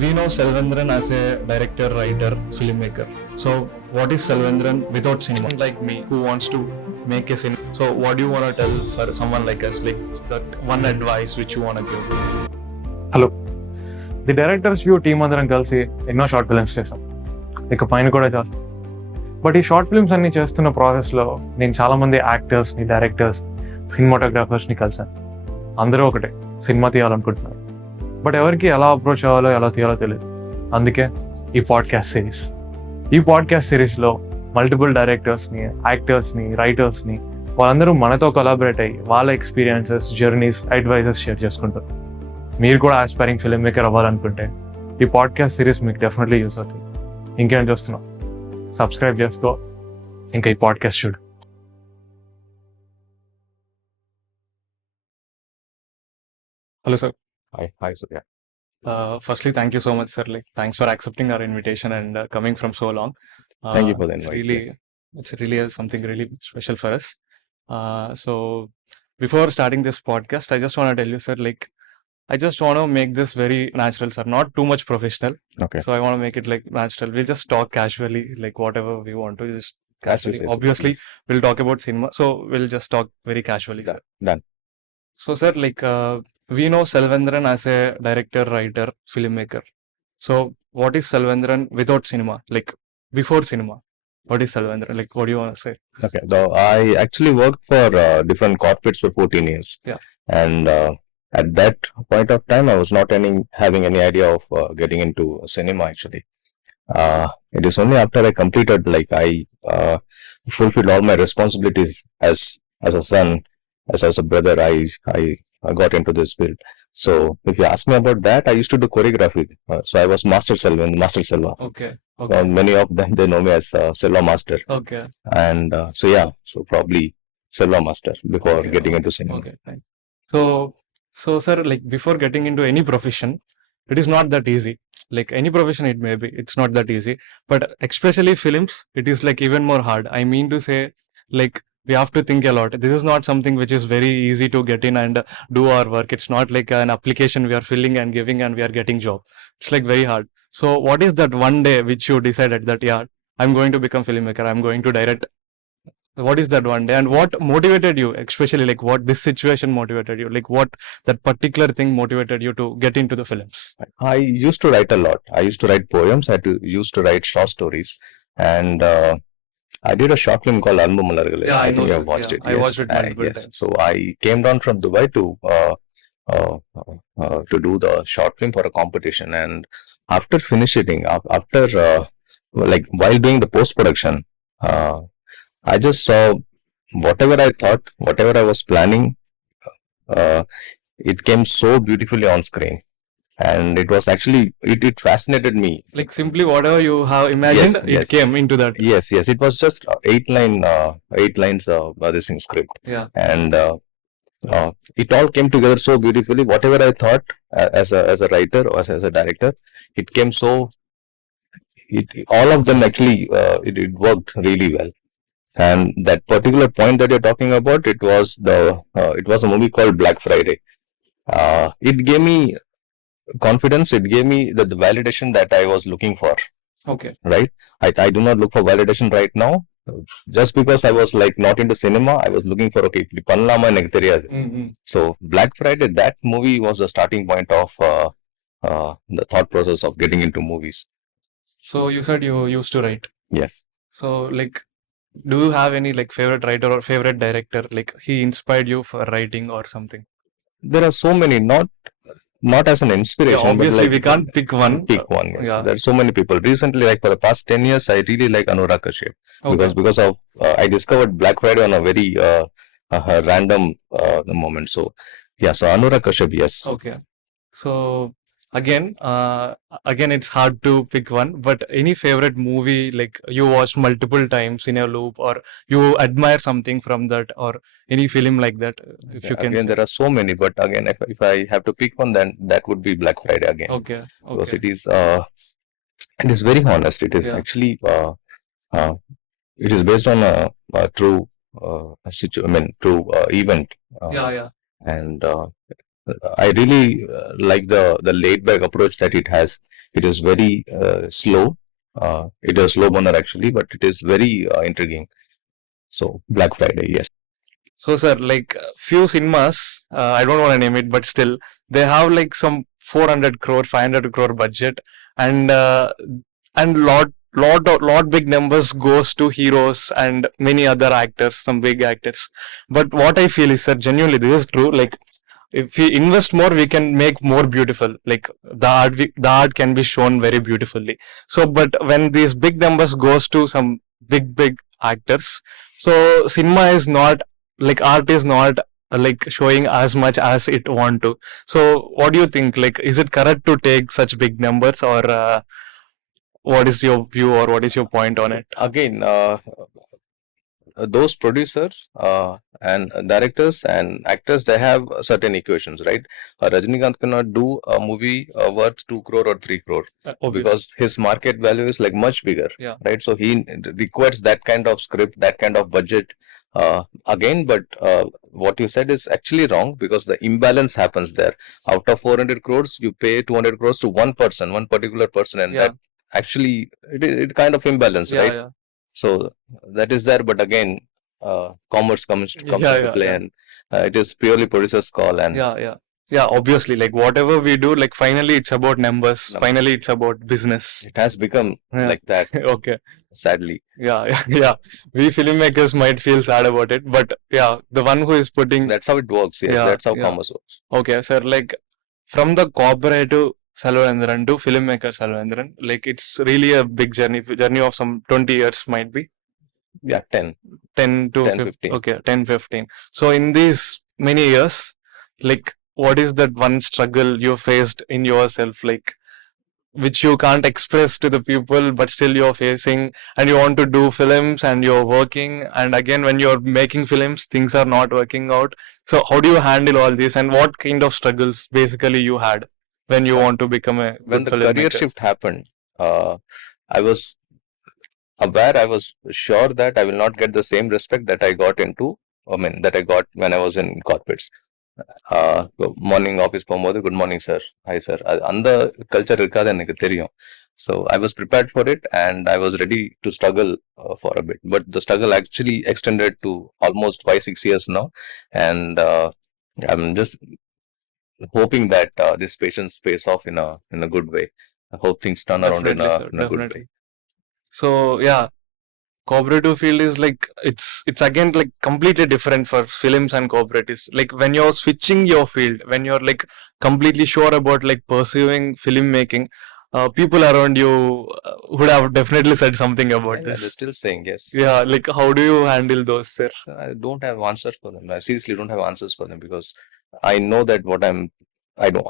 We know Selvendran as a director, writer, filmmaker. So, what is Salvandran without cinema? Like me, who wants to make a cinema. So, what do you want to tell for someone like us? Like that one advice which you want to give? Hello the directors view team అందరం కలిసి ఎన్నో short films చేసాం, ఇక పైన కూడా చేస్తాం. But ఈ short films అన్ని చేస్తున్న ప్రాసెస్లో నేను చాలామంది యాక్టర్స్ని, డైరెక్టర్స్, సినిమాటోగ్రాఫర్స్ని కలిసాను. అందరూ ఒకటే, సినిమా తీయాలనుకుంటున్నారు. బట్ ఎవరికి ఎలా అప్రోచ్ అవ్వాలో, ఎలా తీయాలో తెలియదు. అందుకే ఈ పాడ్కాస్ట్ సిరీస్లో మల్టిపుల్ డైరెక్టర్స్ని, యాక్టర్స్ని, రైటర్స్ని వాళ్ళందరూ మనతో కొలాబరేట్ అయ్యి వాళ్ళ ఎక్స్పీరియన్సెస్, జర్నీస్, అడ్వైజెస్ షేర్ చేసుకుంటారు. మీరు కూడా ఆస్పైరింగ్ ఫిల్మ్ మేకర్ అవ్వాలనుకుంటే ఈ పాడ్కాస్ట్ సిరీస్ మీకు డెఫినెట్లీ యూస్ అవుతుంది. ఇంకేం చూస్తున్నాం, సబ్స్క్రైబ్ చేసుకో, ఇంకా ఈ పాడ్కాస్ట్ చూడు. Hello, sir. Hi, Surya. Firstly, thank you so much, sir. Like, thanks for accepting our invitation and coming from so long. Thank you for the It's invite. really, Yes. it's really something really special for us. So, before starting this podcast, I just want to tell you, sir, like, I just want to make this very natural, sir. Not too much professional. Okay. So I want to make it like natural. We'll just talk casually, like whatever we want to, just As you casually. say, Surya, Obviously, please. we'll talk about cinema. So we'll just talk very casually, sir. Done. So, sir, like we know Selvendran as a director, writer, filmmaker. So, what is Selvendran without cinema? Like before cinema, what is Selvendran? Like, what do you want to say? Okay. So I actually worked for different corporates for 14 years. Yeah. And at that point of time, I was not having any idea of getting into cinema actually. It is only after I completed, like I fulfilled all my responsibilities as a son, as a brother, I got into this field. So if you ask me about that, I used to do choreography. So I was Master Selva. Okay. Okay. Many of them, they know me as Selva Master. Okay. And so probably Selva Master before Okay, getting into cinema. Okay. Fine. So, sir, like before getting into any profession, it is not that easy. Like any profession, it may be, it's not that easy. But especially films, it is like even more hard. I mean to say, like we have to think a lot. This is not something which is very easy to get in and do our work. It's not like an application we are filling and giving and we are getting job. It's like very hard. So what is that one day which you decided that, yeah, I'm going to become filmmaker, I'm going to direct? What is that one day and what motivated you, especially like what this situation motivated you, like what that particular thing motivated you to get into the films? I used to write a lot. I used to write poems. Used to write short stories. And I did a short film called Almu Malargale. Yeah, I think know, you sir. have watched Yeah, it. I Yes. watched it multiple Yes. times. So I came down from Dubai to do the short film for a competition. And after finishing, after like while doing the post production, I just saw whatever I thought, whatever I was planning, it came so beautifully on screen. And it was actually, it fascinated me. Like simply whatever you have imagined, Yes, it yes. came into that. Yes. It was just eight lines this in script. Yeah. And it all came together so beautifully. Whatever I thought as a writer or as a director, it came so, all of them actually, it worked really well. And that particular point that you're talking about, it was a movie called Black Friday. It gave me confidence. It gave me the validation that I was looking for. Okay. Right? I do not look for validation right now. Just because I was like not into cinema, I was looking for, okay, Pannalama எனக்கு தெரியாது. So Black Friday, that movie was the starting point of the thought process of getting into movies. So you said you used to write. Yes. So like, do you have any like favorite writer or favorite director? Like he inspired you for writing or something? There are so many, not as an inspiration, Yeah, obviously but like we can't pick one. pick one. Yes. Yeah. There are so many people. Recently, like for the past 10 years, I really like Anurag Kashyap. Okay. Because of I discovered Black Friday on a very random moment. So yeah, so Anurag Kashyap, yes. Okay. So again, it's hard to pick one, but any favorite movie like you watched multiple times in a loop, or you admire something from that, or any film like that, if you can Again, say. there are so many, but again, if I have to pick one, then that would be Black Friday again. Okay. Because Okay. it is very honest. It is Yeah. actually it is based on a true true event. Yeah. And I really like the laid back approach that it has. It is very slow. It is slow burner actually, but it is very intriguing. So Black Friday, yes. So, sir, like few cinemas, I don't want to name it, but still, they have like some 400 crore, 500 crore budget, and lot big numbers goes to heroes and many other actors, some big actors. But what I feel is, sir, genuinely, this is true. Like, if we invest more, we can make more beautiful. Like the art can be shown very beautifully. So, but when these big numbers goes to some big actors, so cinema is not like art is not like showing as much as it want to. So what do you think, like is it correct to take such big numbers, or what is your view, or what is your point on it? Again, those producers and directors and actors, they have certain equations, right? Rajinikanth cannot do a movie worth 2 crore or 3 crore because his market value is like much bigger, Yeah. right? So he requires that kind of script, that kind of budget. Again, but what you said is actually wrong because the imbalance happens there. Out of 400 crores, you pay 200 crores to one person, one particular person, and Yeah. that actually it kind of imbalance, Yeah, right? yeah. So that is there, but again, commerce comes Yeah, into yeah, play, yeah. and it is purely producer's call. And Yeah, obviously, like whatever we do, like finally it's about numbers. Finally it's about business. it has become Yeah. like that, Okay. sadly. Yeah. We filmmakers might feel sad about it, but yeah, the one who is putting. That's how it works. Yes, Yeah, that's how yeah. commerce works. Okay, sir. Like from the cooperative Salvandran to filmmaker Salvandran, like it's really a big journey of some 20 years might be. Yeah, 10. 10 to 10, 15. 15. Okay, 10, 15. So in these many years, like what is that one struggle you faced in yourself, like which you can't express to the people, but still you're facing, and you want to do films and you're working, and again when you're making films, things are not working out. So how do you handle all this, and what kind of struggles basically you had when you want to become a When good the career filmmaker? shift happened, I was aware, I was sure that I will not get the same respect that I got that I got when I was in corporates. Morning office போகும்போது good morning sir hi sir அந்த culture இருக்காது எனக்கு தெரியும். So I was prepared for it and I was ready to struggle for a bit, but the struggle actually extended to almost 5-6 years now, and I'm just hoping that this patience pays off in a good way. I hope things turn around Definitely, sir. in a good way. Definitely. So yeah, cooperative field is like it's again like completely different for films and cooperatives. Like when you're switching your field, when you're like completely sure about like pursuing filmmaking, people around you would have definitely said something about Yeah, this. they're still saying yes. Yeah, like how do you handle those, sir? I don't have answers for them. I seriously don't have answers for them because I know that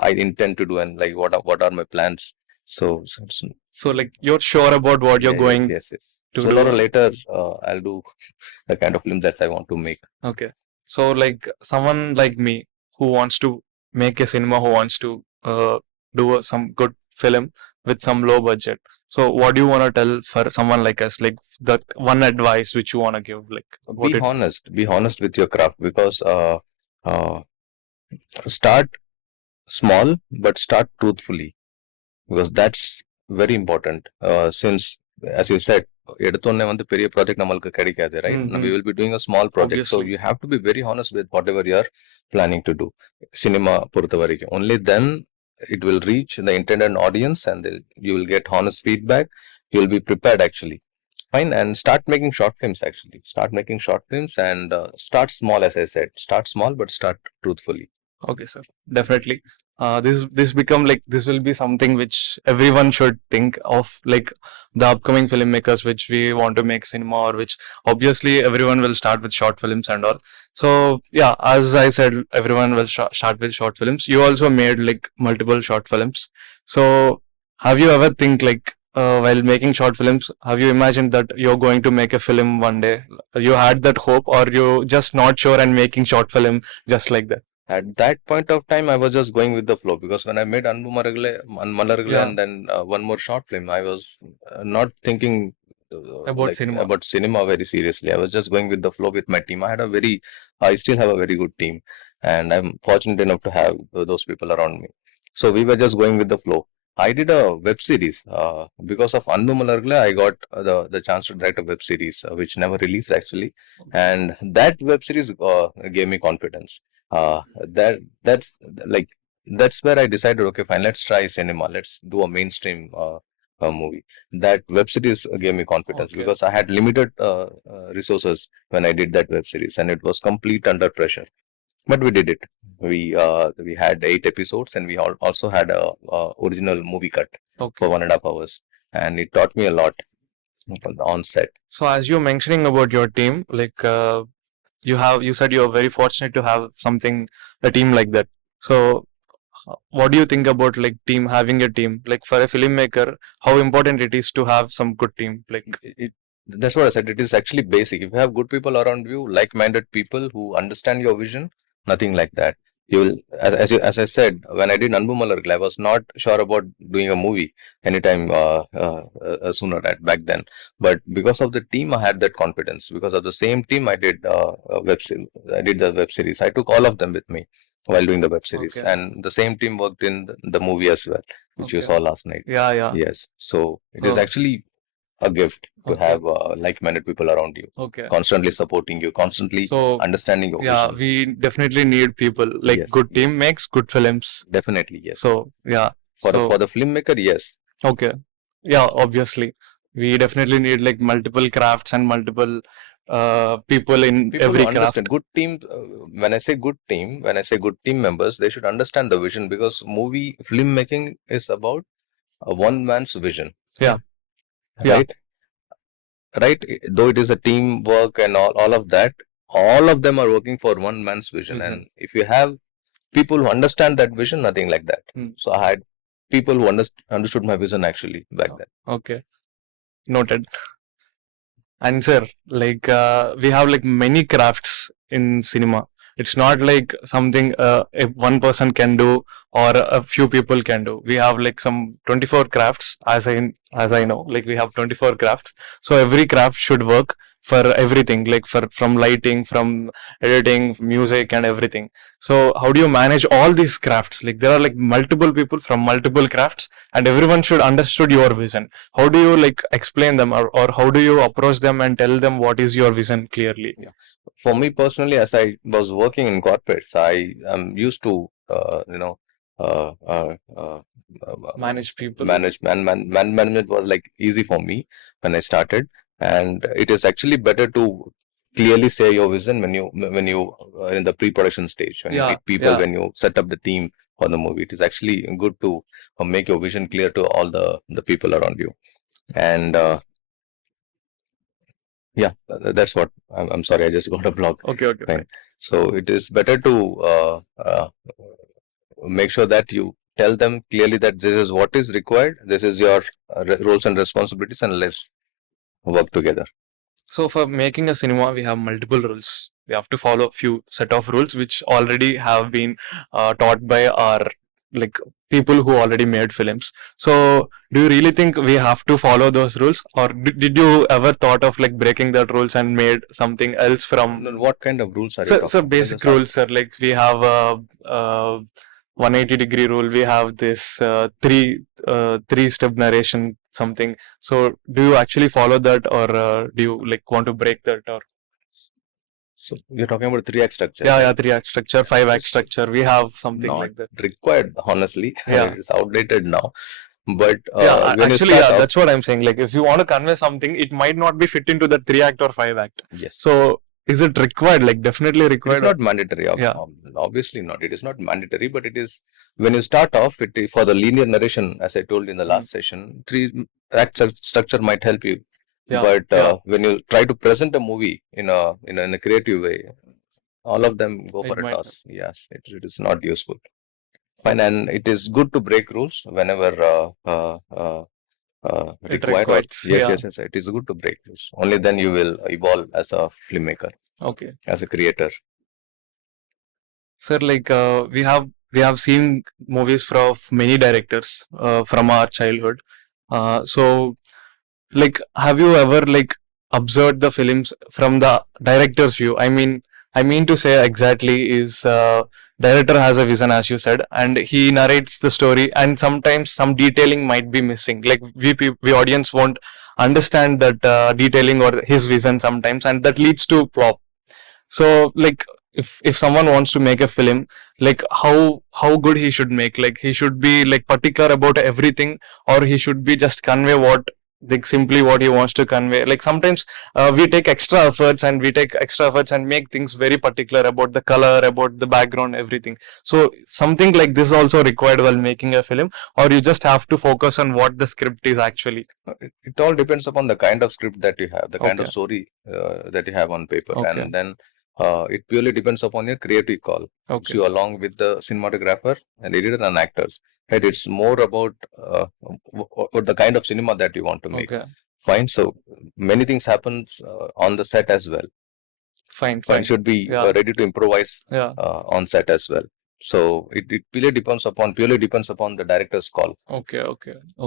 I intend to do, and like what are my plans. So like you're sure about what you're Yeah, going yes. to Sooner or do. later, I'll do the kind of film that I want to make. Okay. So like someone like me who wants to make a cinema, who wants to do some good film with some low budget. So what do you want to tell for someone like us? Like the one advice which you want to give, like Be honest. Be honest with your craft because uh, start small but start truthfully, because that's very important. Since, as you said, எடுத்தோன்னே வந்து பெரிய project நம்மளுக்கு கிடைக்காது, right? We will be doing a small project, so Obviously. you have to be very honest with whatever you are planning to do. Cinema பொறுத்த வரைக்கும், only then it will reach the intended audience and you will get honest feedback. You will be prepared actually. Fine, and start making short films actually. Start making short films and start small, as I said. Start small but start truthfully. Okay, sir. Definitely. This become like this will be something which everyone should think of, like the upcoming filmmakers which we want to make cinema, or which obviously everyone will start with short films and all. So yeah, as I said, everyone will start with short films. You also made like multiple short films. So have you ever think like while making short films, have you imagined that you're going to make a film one day? You had that hope, or you just not sure and making short film just like that? At that point of time, I was just going with the flow because when I made Anbu Malaragale Yeah. and then one more short film, I was not thinking About cinema. about cinema very seriously. I was just going with the flow with my team. I still have a very good team. and I'm fortunate enough to have those people around me. So we were just going with the flow. I did a web series because of Anbu Malargle. I got the chance to direct a web series which never released actually, and that web series gave me confidence. That's like that's where I decided, okay, fine, let's try cinema. Let's do a mainstream movie. That web series gave me confidence Okay. because I had limited resources when I did that web series, and it was complete under pressure. But we did it. We had 8 episodes, and we also had a original movie cut Okay. for 1.5 hours, and it taught me a lot on set. So as you're mentioning about your team, like you said you're very fortunate to have a team like that. So what do you think about like having a team? Like for a filmmaker, how important it is to have some good team? Like That's what I said. It is actually basic. If you have good people around you, like-minded people who understand your vision, nothing like that. You will, as I said, when I did Anbu Malargal, I was not sure about doing a movie anytime sooner back then. But because of the team, I had that confidence. Because of the same team, I did a web series. I did the web series. I took all of them with me while doing the web series, Okay. and the same team worked in the movie as well, which you Okay. saw last night. Yeah. Yes, so it is Oh, actually a gift to okay. have like-minded people around you, Okay. constantly supporting you, constantly So understanding your yeah, vision. we definitely need people. Like Yes, good team yes, makes good films. definitely yes. So yeah. For So the filmmaker, yes, okay. Yeah, obviously. We definitely need like multiple crafts and multiple people in people who every understand craft. good team. When I say good team members, they should understand the vision because movie filmmaking is about a one man's vision. Yeah. Yeah. Right, right. Though it is a teamwork and all of that, all of them are working for one man's vision. Vision. And if you have people who understand that vision, nothing like that. So I had people who understood my vision actually back then. Okay. Noted. And sir, like we have like many crafts in cinema. It's not like something if one person can do or a few people can do. We have like some 24 crafts as I know. Like we have 24 crafts. So every craft should work for everything, like from lighting, from editing, music and everything. So how do you manage all these crafts? Like there are like multiple people from multiple crafts and everyone should understood your vision. How do you like explain them or how do you approach them and tell them what is your vision clearly? For me personally, as I was working in corporates, I am used to uh, uh, uh, Manage people. management was like easy for me when I started, and it is actually better to clearly say your vision when you are in the pre-production stage, when you meet people, when you set up the team for the movie. It is actually good to make your vision clear to all the people around you. And yeah, that's what I'm sorry, I just got a block. Okay. Fine. So it is better to make sure that you tell them clearly that this is what is required, this is your roles and responsibilities, and let's work together. So for making a cinema, we have multiple rules. We have to follow a few set of rules which already have been taught by our like people who already made films. So do you really think we have to follow those rules, or did you ever thought of like breaking that rules and made something else from? What kind of rules are you So, talking so about? basic rules, sir. Like we have a 180-degree rule. We have this three-step narration something. So, do you actually follow that, or do you like want to break that? Or So you're talking about 3 act structure. yeah, 3 act structure, 5 act structure. We have something Not like that. required, honestly. Yeah. It's outdated now. But Yeah, when actually, you yeah, start off, that's what I'm saying. Like, if you want to convey something, it might not be fit into the 3 act or 5 act. yes. So, is it required? Like, definitely required. It's not mandatory. Yeah. Obviously not. It is not mandatory, but it is when you start off. For the linear narration, as I told you in the last session, 3 act structure might help you. Yeah. But when you try to present a movie in a creative way, all of them go for a toss. Yes, it is not useful. Fine, and it is good to break rules whenever required. Yes. It is good to break rules. Only then you will evolve as a filmmaker. Okay. As a creator. Sir, like we have seen movies from many directors from our childhood. So, like, have you ever like observed the films from the director's view? I mean, I mean to say exactly is director has a vision, as you said, and he narrates the story, and sometimes some detailing might be missing. Like we audience won't understand that detailing or his vision sometimes, and that leads to flop. So like if someone wants to make a film, like how good he should make, like he should be like particular about everything, or he should be just convey what, like simply what he wants to convey. Like sometimes we take extra efforts and make things very particular about the color, about the background, everything. So something like this also required while making a film, or you just have to focus on what the script is actually. It all depends upon the kind of script that you have, the kind of Okay. story that you have on paper, Okay. and then it purely depends upon your creative call. Okay. So along with the cinematographer and editor and actors, right? It's more about the kind of cinema that you want to make. Okay. Fine. So many things happen on the set as well. Fine. One should be Yeah. ready to improvise Yeah. on set as well. So it purely depends upon the director's call. Okay.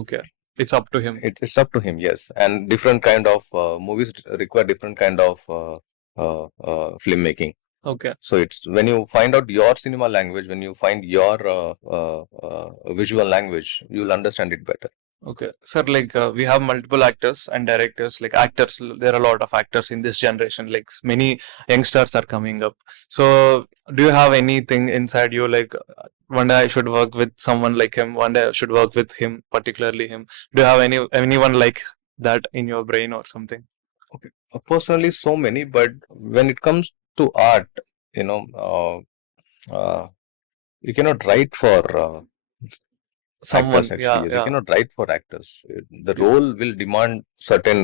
Okay. It's up to him. It's up to him, yes. And different kind of movies require different kind of filmmaking. Okay. So it's when you find out your cinema language, when you find your visual language, you'll understand it better. Okay, sir. Like we have multiple actors and directors. Like actors, there are a lot of actors in this generation. Like many youngsters are coming up. So, do you have anything inside you? Like one day I should work with someone like him. One day I should work with him, particularly him. Do you have anyone like that in your brain or something? Okay. Personally, so many, but when it comes to art, you know, you cannot write for Someone, actors actually. Yes, you yeah. cannot write for actors. The role will demand certain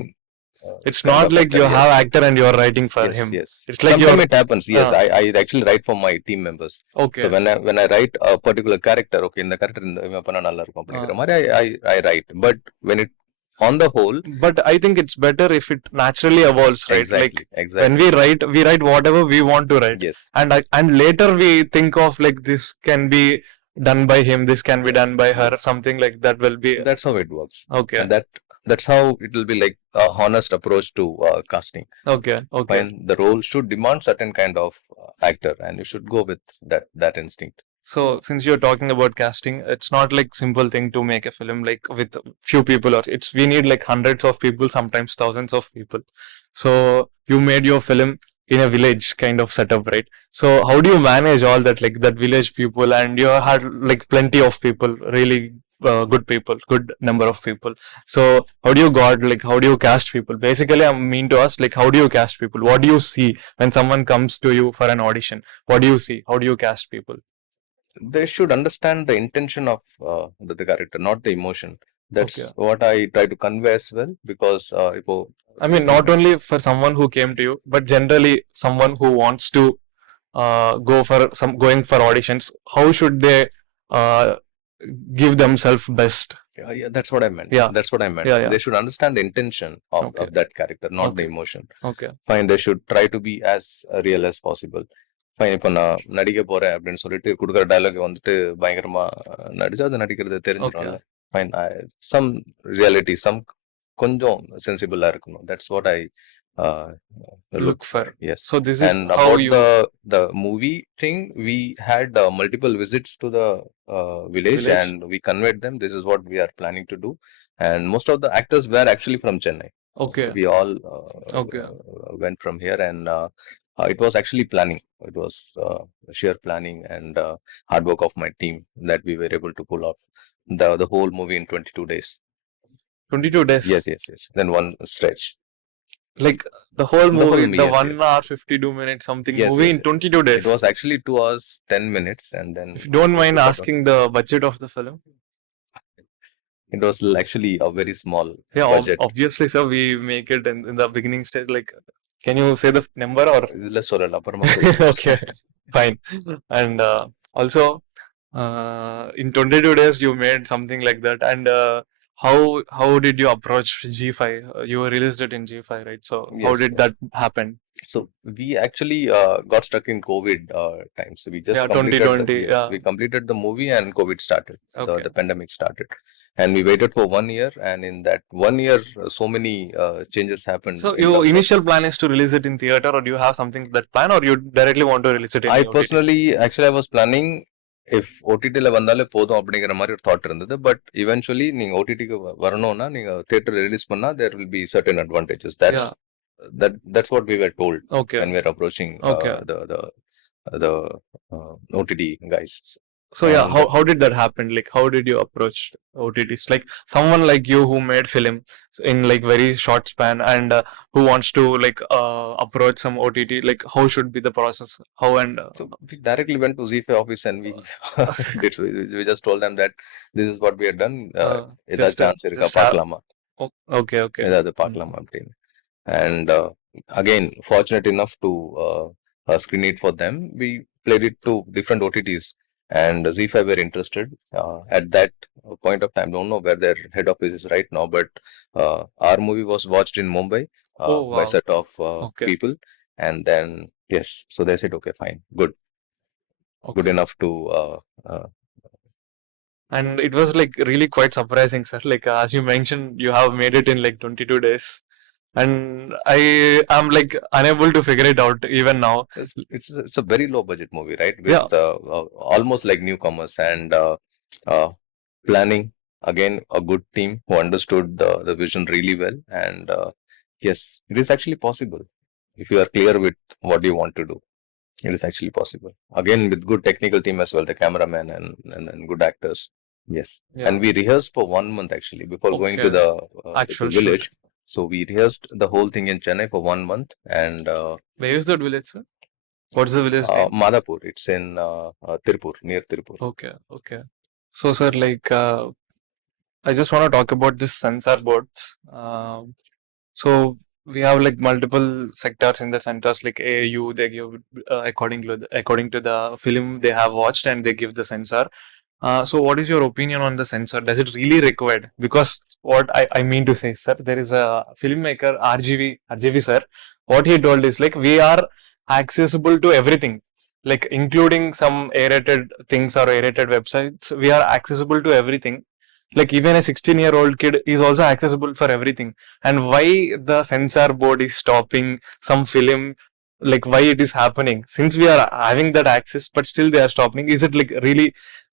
It's kind not of like actor, you yes. have actor and you're writing for Yes, him. yes. It's like Sometimes you're it happens. Yes, I actually write for my team members. okay. So when I write a particular character, okay, in the character இவன் பண்ணா நல்லா இருக்கும் அப்படிங்கிற மாதிரி I write. But when it on the whole, But I think it's better if it naturally evolves, right? exactly, Like exactly. when we write whatever we want to write, Yes, and later we think of like this can be done by him, this can be Yes, done by her, yes. something like that will be That's how it works. okay. And that's how it will be like a honest approach to casting. Okay, okay. When the role should demand certain kind of actor, and you should go with that instinct. So since you're talking about casting, it's not like simple thing to make a film like with few people, or it's we need like hundreds of people, sometimes thousands of people. So you made your film in a village kind of setup, right? So how do you manage all that, like that village people, and you had like plenty of people, really good people, good number of people. So how do you how do you cast people? Basically, I mean to ask, like how do you cast people? What do you see when someone comes to you for an audition? What do you see? How do you cast people? They should understand the intention of the character, not the emotion. That's Okay. what I try to convey as well. Because I mean, not only for someone who came to you, but generally someone who wants to going for auditions. How should they uh, give themselves best? yeah, that's what I meant. Yeah. That's what I meant. Yeah, yeah. They should understand the intention Okay. of that character, not the Okay. emotion. Okay. Fine, they should try to be as real as possible. Fine இப்போ நான் நடிக்க போறேன் அப்படின்னு சொல்லிட்டு கொடுக்குற dialogue வந்துட்டு பயங்கரமா நடிச்சா அது நடிக்கிறது தெரிஞ்சிடும்ல. ஃபைன், சம் ரியாலிட்டி, சம் கொஞ்சம் சென்சிபிளா இருக்கணும். That's what I look for. Yes. So this is And how about you the movie thing, we had multiple visits to the village, and we conveyed them. This is what we are planning to do. And most of the actors were actually from Chennai. okay. We all Okay. went from here, and it was actually planning. It was sheer planning and hard work of my team that we were able to pull off the whole movie in 22 days. 22 days. Yes. Then one stretch. Like the whole movie, the yes, 1 hour 52 minutes something Yes, movie yes, in yes. 22 days. It was actually 2 hours 10 minutes, and then If you don't mind asking the budget of the film. it was actually a very small Yeah, budget. obviously, sir, we make it in the beginning stage. Like, can you say the number or? இதுல சொல்லல, அப்புறமா சொல்றேன். Okay, fine. And also, in 22 days, you made something like that. And how did you approach G5? You released it in G5, right? So how Yes, did yes. that happen? So we actually got stuck in COVID times. So we just Yeah, completed 2020, yes, yeah. we completed the movie and COVID started. Okay. The pandemic started. and we waited for 1 year, and in that 1 year, so many changes happened. So in your terms of- initial plan is to release it in theater, or do you have something that plan, or you directly want to release it in I OTT? personally, actually, I was planning if OTT-ல வந்தாலே போதும் அப்படிங்கிற மாதிரி ஒரு thought இருந்தது. But eventually நீங்க OTT-க்கு வரணும்னா நீங்க theatre release பண்ணா there will be certain advantages. Yeah. That's what we were told Okay. when we were approaching Okay. the OTT guys. So yeah, And how did that happen? Like, how did you approach OTTs? Like someone like you who made film in like very short span, and who wants to like approach some OTT, like how should be the process? How and so we directly went to ZFA office and we we just told them that this is what we had done. ஏதாவது chance இருக்கா பார்க்கலாமா, okay, okay. ஏதாவது பார்க்கலாமா அப்படின்னு. And again, fortunate enough to screen it for them, we played it to different OTTs, and Z5 were interested at that point of time. Don't know where their head office is right now, but our movie was watched in Mumbai Oh, by wow. set of Okay. people, and then yes, so they said okay, fine, good Okay. enough to And it was like really quite surprising, sir. Like as you mentioned, you have made it in like 22 days, and I am like unable to figure it out even now. it's a very low budget movie, right? With Yeah. almost like newcomers, and planning, again, a good team who understood the vision really well. And yes, it is actually possible if you are clear with what you want to do. It is actually possible, again, with good technical team as well, the cameraman and good actors. Yes. Yeah. And we rehearsed for 1 month actually before going to Okay. the Actual village. shoot. So we rehearsed the whole thing in Chennai for 1 month, and Where is that village, sir? What's the village name? Madhapur. It's in Tirupur, near Tirupur. Okay, okay. So, sir, like, I just want to talk about this censor boards. So we have like multiple sectors in the centers, like AAU. They give according to the film they have watched, and they give the censor. So what is your opinion on the censor? Does it really required? Because what I mean to say, sir, there is a filmmaker RGV sir. What he told is like we are accessible to everything, like including some A-rated things or A-rated websites. We are accessible to everything. Like even a 16-year-old kid is also accessible for everything. And why the censor board is stopping some film? Like why it is happening? Since we are having that access, but still they are stopping. Is it like really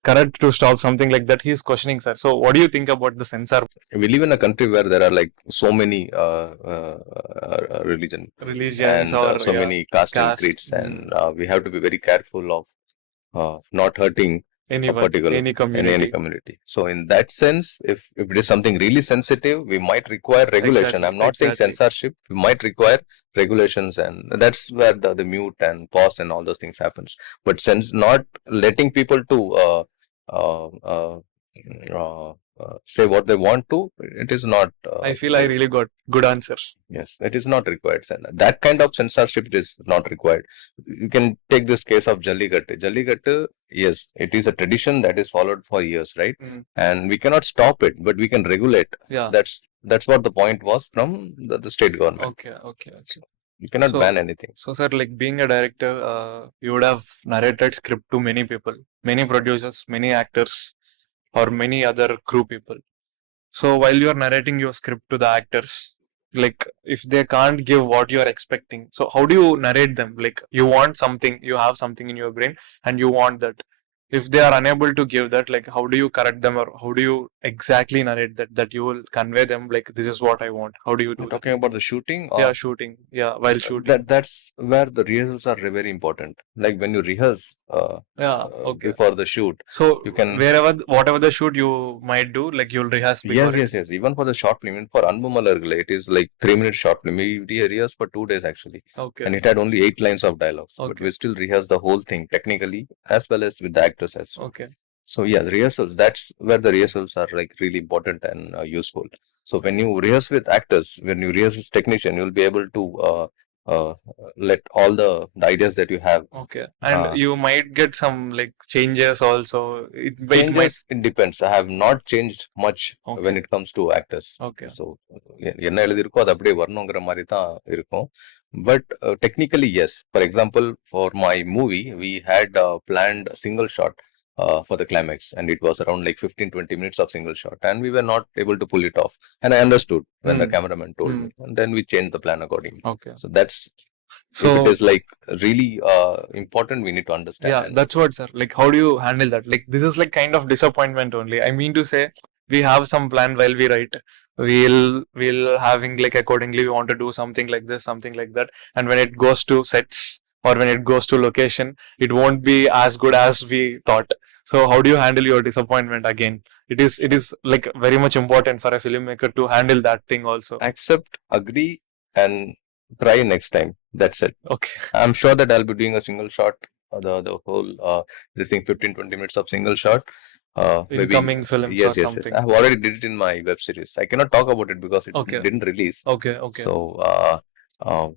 correct to stop something like that? He is questioning, sir. So what do you think about the censor? We live in a country where there are like so many religions Religions and or so many caste and caste, creeds, and we have to be very careful of not hurting a anyone, particular any in any community. community. So in that sense, if it is something really sensitive, we might require regulation. Exactly, I'm not saying exactly. censorship. We might require regulations, and that's where the mute and pause and all those things happens. But since not letting people to uh, uh, say what they want to, it is not. I feel I really got good answer. Yes, it is not required. That kind of censorship is not required. You can take this case of Jallikattu. Jallikattu, yes, it is a tradition that is followed for years, right? Mm. And we cannot stop it, but we can regulate. Yeah. That's what the point was from the state government. Okay, okay, okay. You cannot So- ban anything. So, sir, like being a director, you would have narrated script to many people, many producers, many actors, or many other crew people. So, while you are narrating your script to the actors, like if they can't give what you are expecting, so how do you narrate them? Like you want something, you have something in your brain, and you want that. If they are unable to give that, like how do you correct them, or how do you exactly narrate that you will convey them? Like this is what I want. How do you do You're that? talking about the shooting, or Yeah, shooting. Yeah, while shooting. that's where the rehearsals are very important. Like when you rehearse Yeah, okay. before the shoot. So You can- whatever the shoot you might do, like you'll rehearse before Yes, it. yes, yes. Even for the short film, even for Anbumalargale, it is like 3 minute short film. We rehearsed for 2 days actually, Okay. and it had only 8 lines of dialogues. But Okay. we still rehearsed the whole thing technically as well as with the actors as well. Okay. So yes, rehearsals. That's where the rehearsals are like really important and useful. So when you rehearse with actors, when you rehearse with technician, you'll be able to let all the ideas that you have. Okay. And you might get some like changes also. It might. Changes, it depends. I have not changed much Okay. when it comes to actors. Okay. So என்ன எழுதியிருக்கோ அது அப்படியே வரணுங்கிற மாதிரி தான் இருக்கும். But technically yes. For example for my movie we had planned single shot for the climax, and it was around like 15-20 minutes of single shot, and we were not able to pull it off. And I understood when the cameraman told me, and then we changed the plan accordingly. Okay. So that's if So it is like really important, we need to understand. yeah, that's what, sir. Like, how do you handle that? Like, this is like kind of disappointment only. I mean to say, we have some plan while we write. We'll having like accordingly we want to do something like this, something like that. And when it goes to sets or when it goes to location, it won't be as good as we thought. So how do you handle your disappointment again? It is like very much important for a filmmaker to handle that thing also. Accept, agree, and try next time. That's it. Okay. I'm sure that I'll be doing a single shot, the whole this thing 15-20 minutes of single shot. Maybe Incoming films yes, or yes, yes. something. I have already did it in my web series. I cannot talk about it because it Okay. didn't release. Okay. So I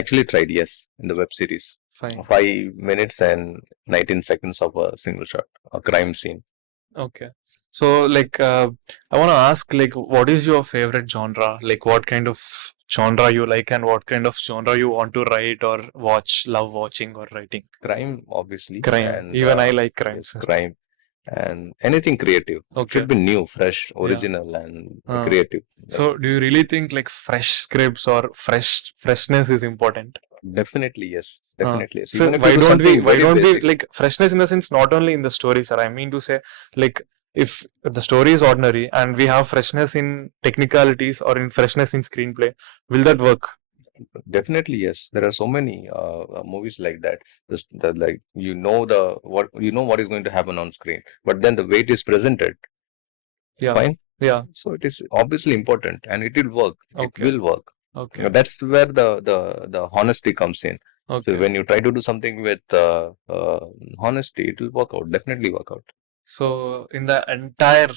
actually tried, yes, in the web series. Fine. 5 minutes and 19 seconds of a single shot, a crime scene. Okay. So, like, I want to ask, like, what is your favorite genre? Like, what kind of genre you like, and what kind of genre you want to write or watch, love watching or writing? Crime, obviously. Crime. And, Even I like crime, yes, sir. crime. And anything creative. Okay. Should be new, fresh, original, and creative. So, do you really think like fresh scripts or freshness is important? Definitely, yes. Definitely, yes. So Even if why you do don't we something why very don't we basic. like freshness in the sense not only in the story, sir? I mean to say, like, if the story is ordinary and we have freshness in technicalities or in freshness in screenplay, will that work? Definitely, yes. There are so many movies like that. Like what is going to happen on screen, but then the way it is presented, Yeah. fine. Yeah. So it is obviously important, and it will work. Okay. It will work. Okay. That's where the honesty comes in. Okay. So when you try to do something with honesty, it will work out. Definitely work out. So in the entire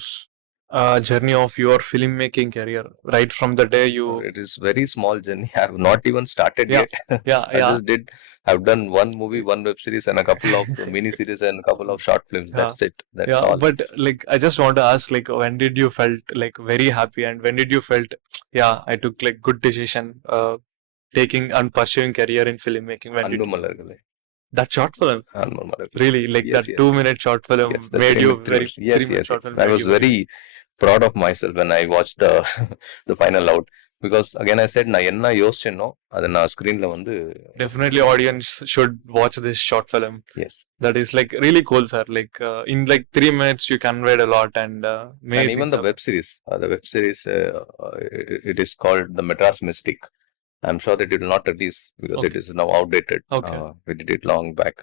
journey of your filmmaking career, right from the day you It is very small journey. I have not even started Yeah. yet. yeah I just did. I've done one movie, one web series, and a couple of mini series and a couple of short films. Yeah. That's it. That's yeah all. but like I just want to ask, like, when did you felt like very happy and when did you felt yeah, I took like good decision taking and pursuing career in filmmaking? When did Anbu Malargale. that short film Anbu Malargale. really like Yes, that yes, 2-minute yes. short film Yes, the made you 3 minute very trilogy. Yes, 3-minute yes, short yes. film I made was you very very proud of myself when I watched the the final out, because again I said நான் என்ன யோசிச்சேனோ அதை நான் ஸ்கிரீன்ல வந்து definitely audience should watch this short film. yes. That is like really cool, sir. Like in like 3 minutes you conveyed a lot and And made even things the happen. web series, it is called the Madras Mystic. I'm sure that it will not release because it Okay. is now outdated. Okay. We did it long back,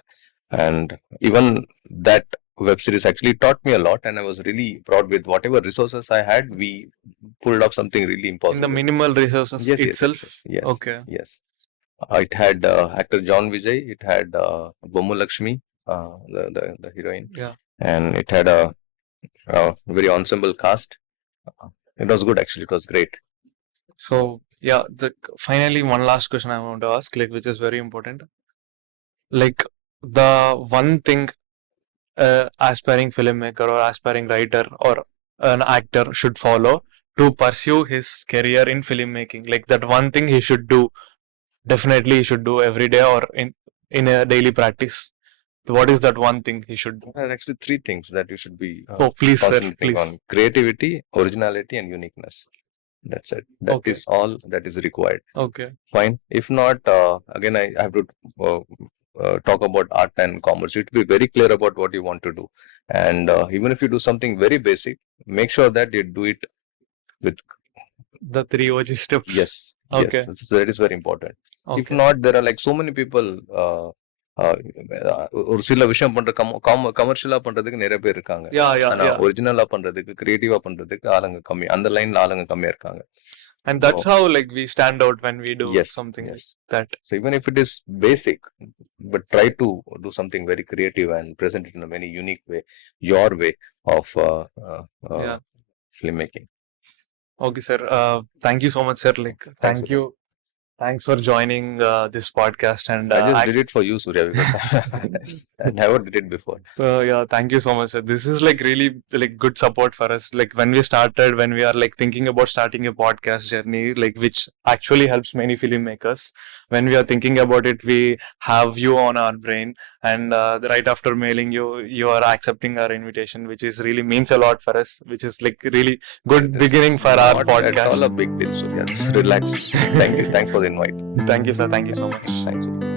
and even that web series actually taught me a lot, and I was really proud with whatever resources I had. We pulled off something really In the impossible. minimal resources Yes, yes, itself. yes, yes, yes. Okay. Yes. It had actor John Vijay. It had Bomu Lakshmi, the heroine, Yeah. and it had a very ensemble cast. It was good, actually. It was great. So yeah, finally one last question I want to ask, like, which is very important. Like the one thing aspiring filmmaker or aspiring writer or an actor should follow to pursue his career in filmmaking. Like that one thing he should do, definitely he should do every day or in a daily practice. What is that one thing he should do? There are actually 3 things that you should be Oh, please, sir, concentrating please. on: creativity, originality, and uniqueness. That's it. That Okay. is all that is required. Okay. Fine. If not, again, I have to talk about art and commerce. You have to be very clear about what you want to do. And even if you do something very basic, make sure that you do it with The 3 OG steps. yes. Okay. Yes. So that is very important. If Okay. not, there are like so many people. ஒரு சில விஷயம் பண்ற கமர்ஷியலா பண்றதுக்கு நிறைய பேர் இருக்காங்க. Yeah, ஆனா yeah. ஒரிஜினலா பண்றதுக்கு, கிரியேட்டிவா பண்றதுக்கு ஆளுங்க கம்மி. அந்த லைன்ல ஆளுங்க கம்மியா இருக்காங்க. And that's how like we stand out when we do Yes, something yes. like that. So even if it is basic, but try to do something very creative and present it in a very unique way, your way of Yeah. filmmaking. Okay, sir. Thank you so much, sir. Like, Thanks for thanks for joining this podcast. And I just did it for you, Surya, because I never did it before. yeah, thank you so much, sir. This is like really like good support for us. Like when we started, when we are like thinking about starting a podcast journey, like which actually helps many filmmakers. When we are thinking about it, we have you on our brain, and right after mailing you, you are accepting our invitation, which is really means a lot for us, which is like really good It's beginning for our not at all a podcast. big deal. So yeah, just relax. Thank you. Thanks for the invite. Thank you, sir. Thank you so much. Thank you.